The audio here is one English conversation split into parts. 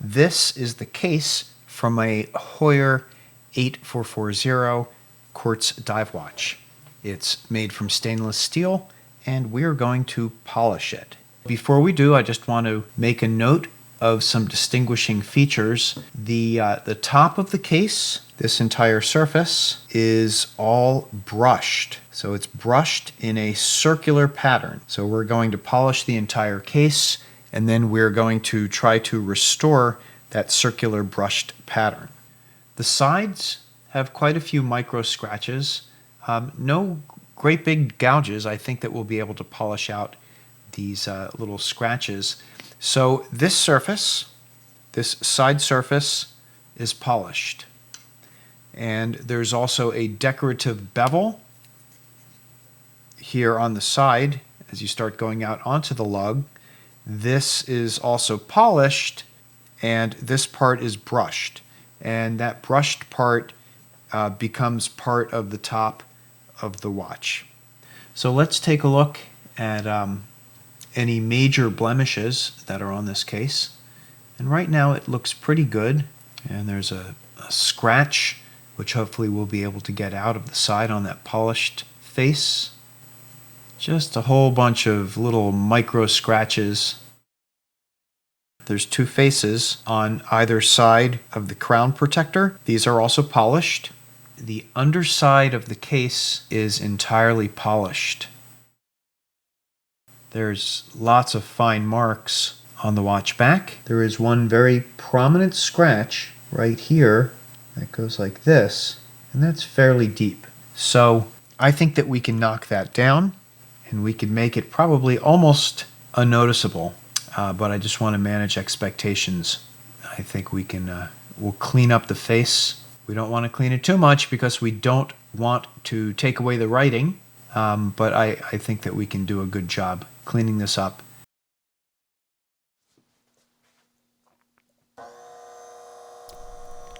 This is the case from a Heuer 8440 quartz dive watch. It's made from stainless steel, and we're going to polish it. Before we do, I just want to make a note of some distinguishing features. The top of the case, this entire surface, is all brushed. So it's brushed in a circular pattern. So we're going to polish the entire case, and then we're going to try to restore that circular brushed pattern. The sides have quite a few micro scratches. No great big gouges. I think that we'll be able to polish out these little scratches. So this surface, this side surface, is polished. And there's also a decorative bevel here on the side as you start going out onto the lug. This is also polished, and this part is brushed. And that brushed part becomes part of the top of the watch. So let's take a look at any major blemishes that are on this case. And right now it looks pretty good. And there's a scratch, which hopefully we'll be able to get out of the side on that polished face. Just a whole bunch of little micro scratches. There's two faces on either side of the crown protector. These are also polished. The underside of the case is entirely polished. There's lots of fine marks on the watch back. There is one very prominent scratch right here that goes like this, and that's fairly deep. So I think that we can knock that down, and we can make it probably almost unnoticeable, but I just want to manage expectations. I think we can, we'll clean up the face. We don't want to clean it too much because we don't want to take away the writing, but I think that we can do a good job cleaning this up.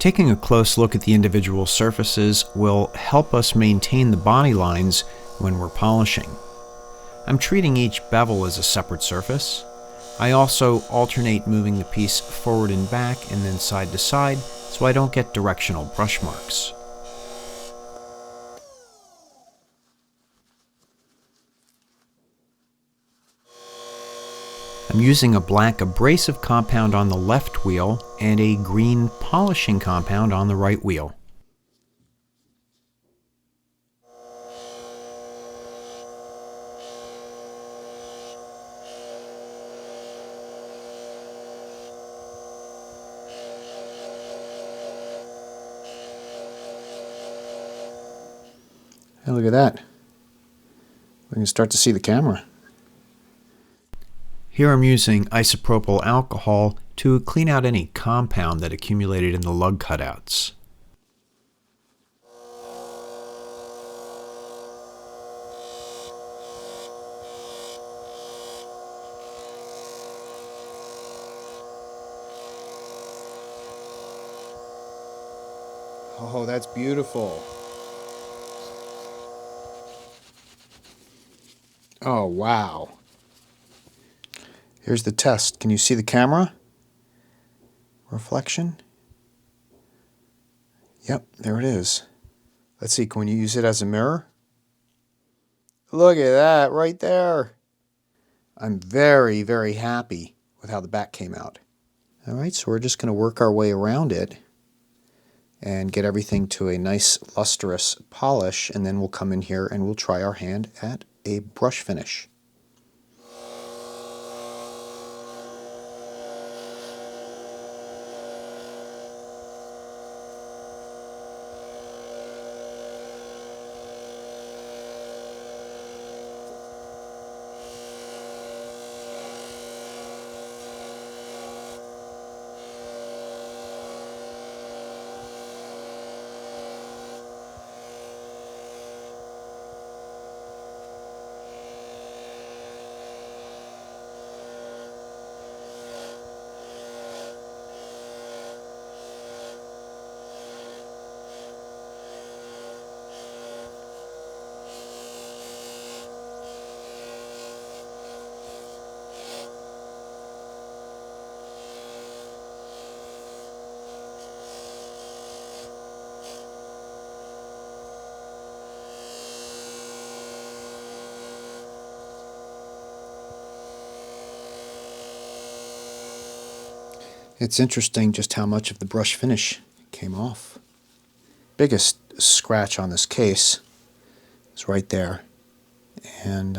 Taking a close look at the individual surfaces will help us maintain the body lines when we're polishing. I'm treating each bevel as a separate surface. I also alternate moving the piece forward and back and then side to side so I don't get directional brush marks. I'm using a black abrasive compound on the left wheel and a green polishing compound on the right wheel. Hey, look at that. We can start to see the camera. Here I'm using isopropyl alcohol to clean out any compound that accumulated in the lug cutouts. Oh, that's beautiful. Oh, wow. Here's the test. Can you see the camera? Reflection? Yep, there it is. Let's see, can you use it as a mirror? Look at that right there. I'm very, very happy with how the back came out. All right, so we're just going to work our way around it and get everything to a nice lustrous polish, and then we'll come in here and we'll try our hand at a brush finish. It's interesting just how much of the brush finish came off. Biggest scratch on this case is right there, and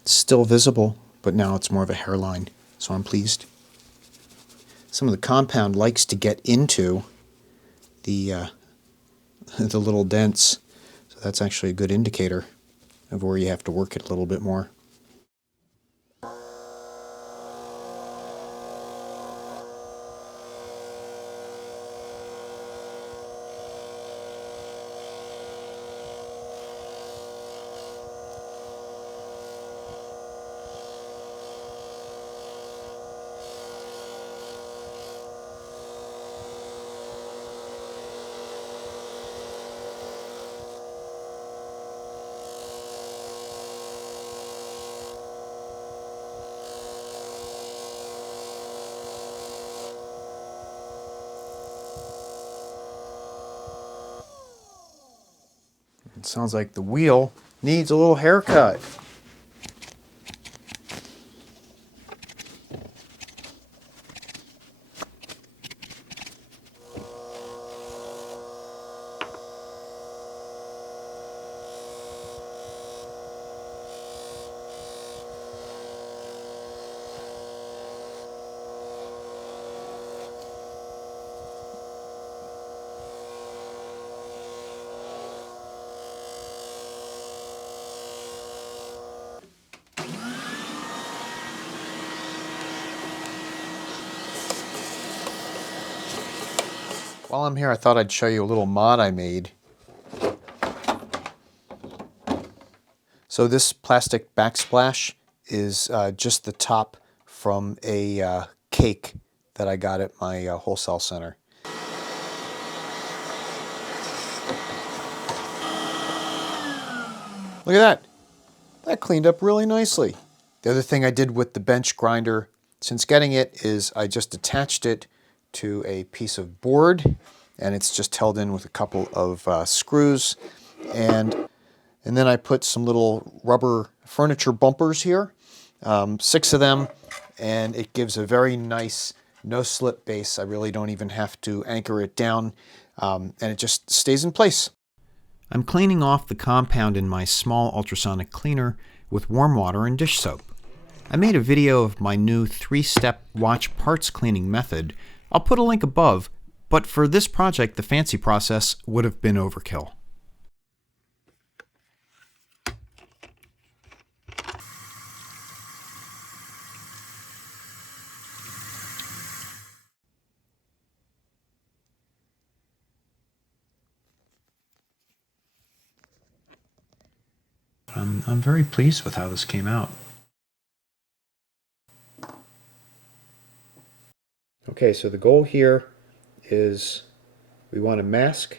it's still visible, but now it's more of a hairline, so I'm pleased. Some of the compound likes to get into the the little dents, so that's actually a good indicator of where you have to work it a little bit more. It sounds like the wheel needs a little haircut. While I'm here, I thought I'd show you a little mod I made. So this plastic backsplash is just the top from a cake that I got at my wholesale center. Look at that. That cleaned up really nicely. The other thing I did with the bench grinder since getting it is I just attached it to a piece of board, and it's just held in with a couple of screws, and then I put some little rubber furniture bumpers here, 6 of them, and it gives a very nice no-slip base. I really don't even have to anchor it down, and it just stays in place. I'm cleaning off the compound in my small ultrasonic cleaner with warm water and dish soap. I made a video of my new 3-step watch parts cleaning method. I'll put a link above, but for this project the fancy process would have been overkill. I'm very pleased with how this came out. Okay, so the goal here is we want to mask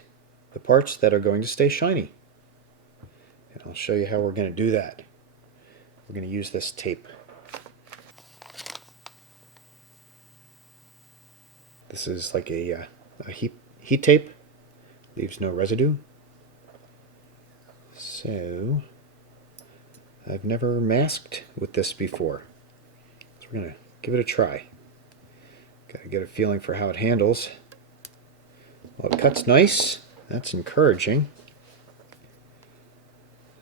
the parts that are going to stay shiny. And I'll show you how we're going to do that. We're going to use this tape. This is like a heat tape, leaves no residue. So I've never masked with this before, so we're going to give it a try. Got to get a feeling for how it handles. Well, it cuts nice. That's encouraging.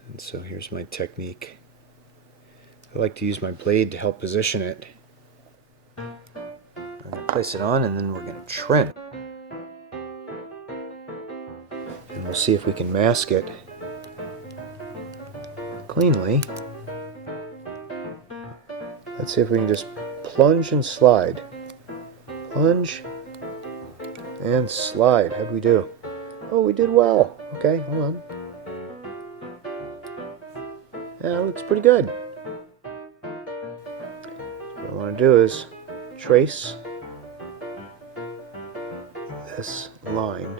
And so here's my technique. I like to use my blade to help position it. I'm going to place it on, and then we're going to trim. And we'll see if we can mask it cleanly. Let's see if we can just plunge and slide. Plunge and slide. How'd we do? Oh, we did well. Okay, hold on. Yeah, it looks pretty good. What I want to do is trace this line.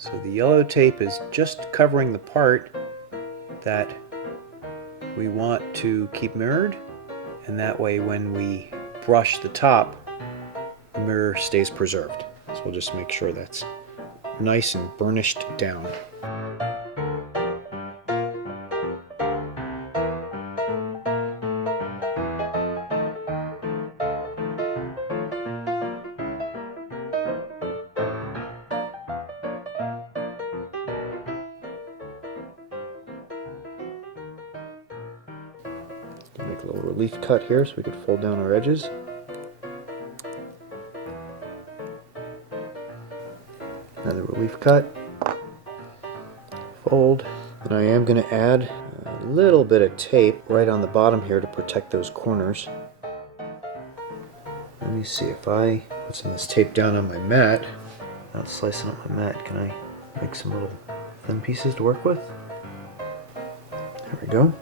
So the yellow tape is just covering the part that we want to keep mirrored, and that way when we brush the top, the mirror stays preserved. So we'll just make sure that's nice and burnished down. Make a little relief cut here so we could fold down our edges. Another relief cut. Fold. And I am going to add a little bit of tape right on the bottom here to protect those corners. Let me see if I put some of this tape down on my mat. Without slicing up my mat, can I make some little thin pieces to work with? There we go.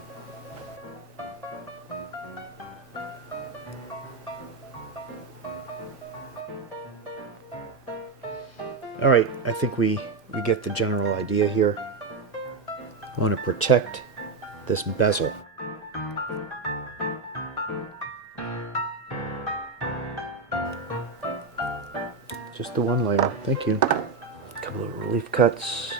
Alright, I think we get the general idea here. I want to protect this bezel. Just the one layer, thank you. A couple of relief cuts.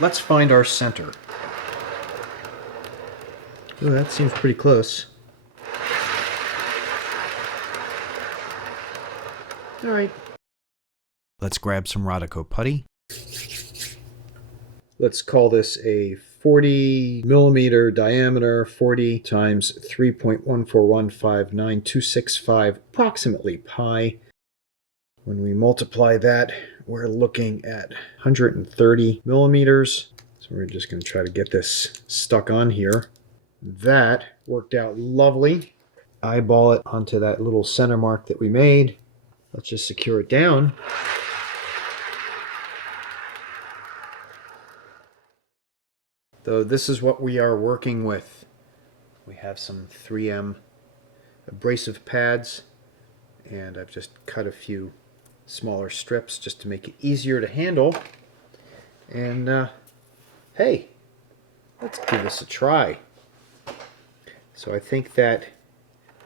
Let's find our center. Ooh, that seems pretty close. All right. Let's grab some Radical putty. Let's call this a 40 millimeter diameter, 40 times 3.14159.265, approximately pi. When we multiply that, we're looking at 130 millimeters. So we're just going to try to get this stuck on here. That worked out lovely. Eyeball it onto that little center mark that we made. Let's just secure it down. So this is what we are working with. We have some 3M abrasive pads, and I've just cut a few smaller strips just to make it easier to handle. And hey, let's give this a try. So I think that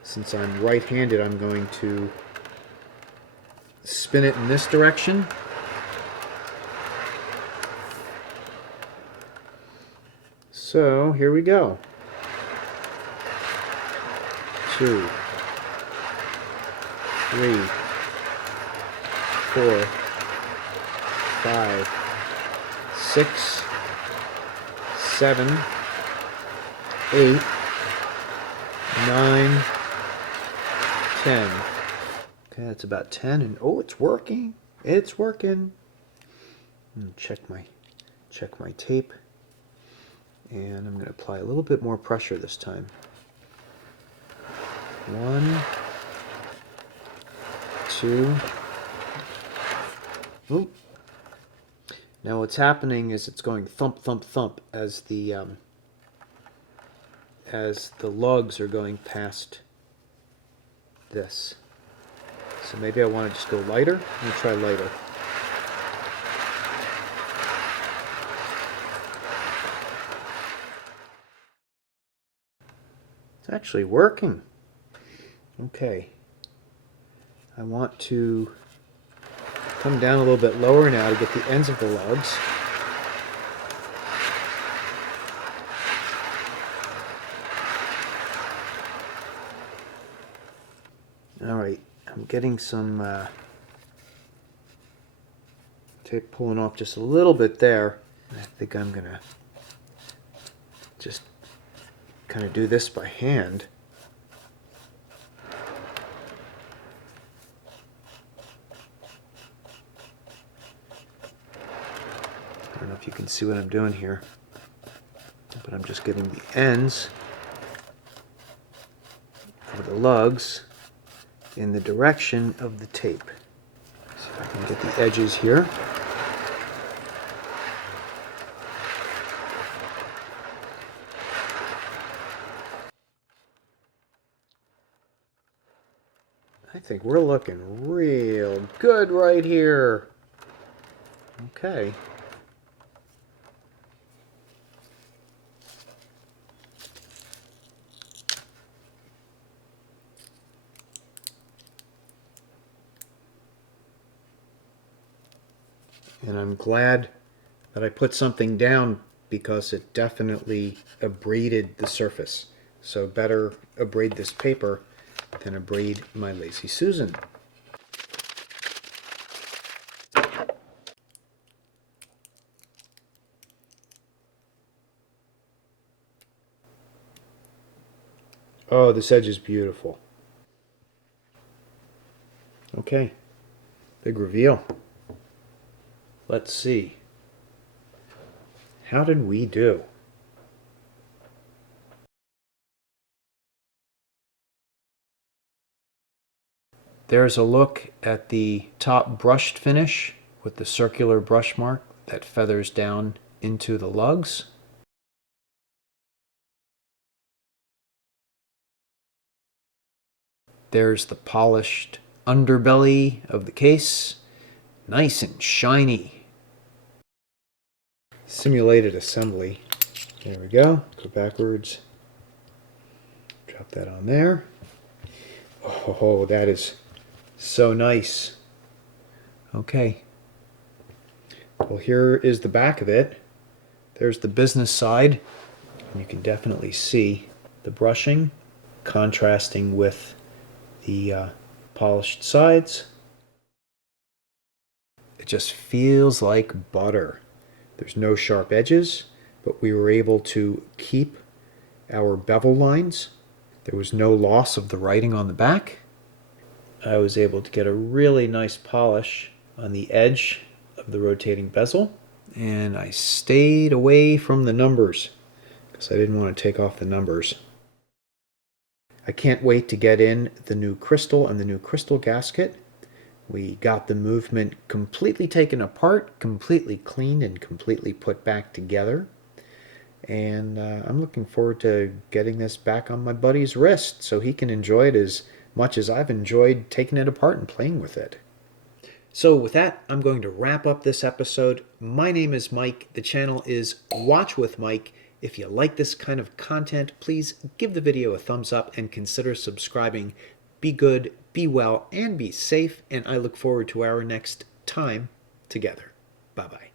since I'm right-handed, I'm going to spin it in this direction. So here we go. 2, 3, 4, 5, 6, 7, 8, 9, 10. Okay, that's about 10, and oh, it's working. It's working. Check my tape, and I'm going to apply a little bit more pressure this time. 1, 2. Oop. Now what's happening is it's going thump, thump, thump as the lugs are going past this. So maybe I want to just go lighter. Let me try lighter. It's actually working. Okay. I want to come down a little bit lower now to get the ends of the lugs. Alright, I'm getting some tape pulling off just a little bit there. I think I'm going to just kind of do this by hand. I don't know if you can see what I'm doing here, but I'm just getting the ends of the lugs in the direction of the tape. See if I can get the edges here. I think we're looking real good right here. Okay. And I'm glad that I put something down because it definitely abraded the surface. So better abrade this paper than abrade my Lazy Susan. Oh, this edge is beautiful. Okay, big reveal. Let's see. How did we do? There's a look at the top brushed finish with the circular brush mark that feathers down into the lugs. There's the polished underbelly of the case, nice and shiny. Simulated assembly. There we go. Go backwards. Drop that on there. Oh, that is so nice. Okay. Well, here is the back of it. There's the business side. You can definitely see the brushing contrasting with the polished sides. It just feels like butter. There's no sharp edges, but we were able to keep our bevel lines. There was no loss of the writing on the back. I was able to get a really nice polish on the edge of the rotating bezel, and I stayed away from the numbers because I didn't want to take off the numbers. I can't wait to get in the new crystal and the new crystal gasket. We got the movement completely taken apart, completely cleaned, and completely put back together. And I'm looking forward to getting this back on my buddy's wrist so he can enjoy it as much as I've enjoyed taking it apart and playing with it. So with that, I'm going to wrap up this episode. My name is Mike. The channel is Watch with Mike. If you like this kind of content, please give the video a thumbs up and consider subscribing. Be good, be well, and be safe, and I look forward to our next time together. Bye-bye.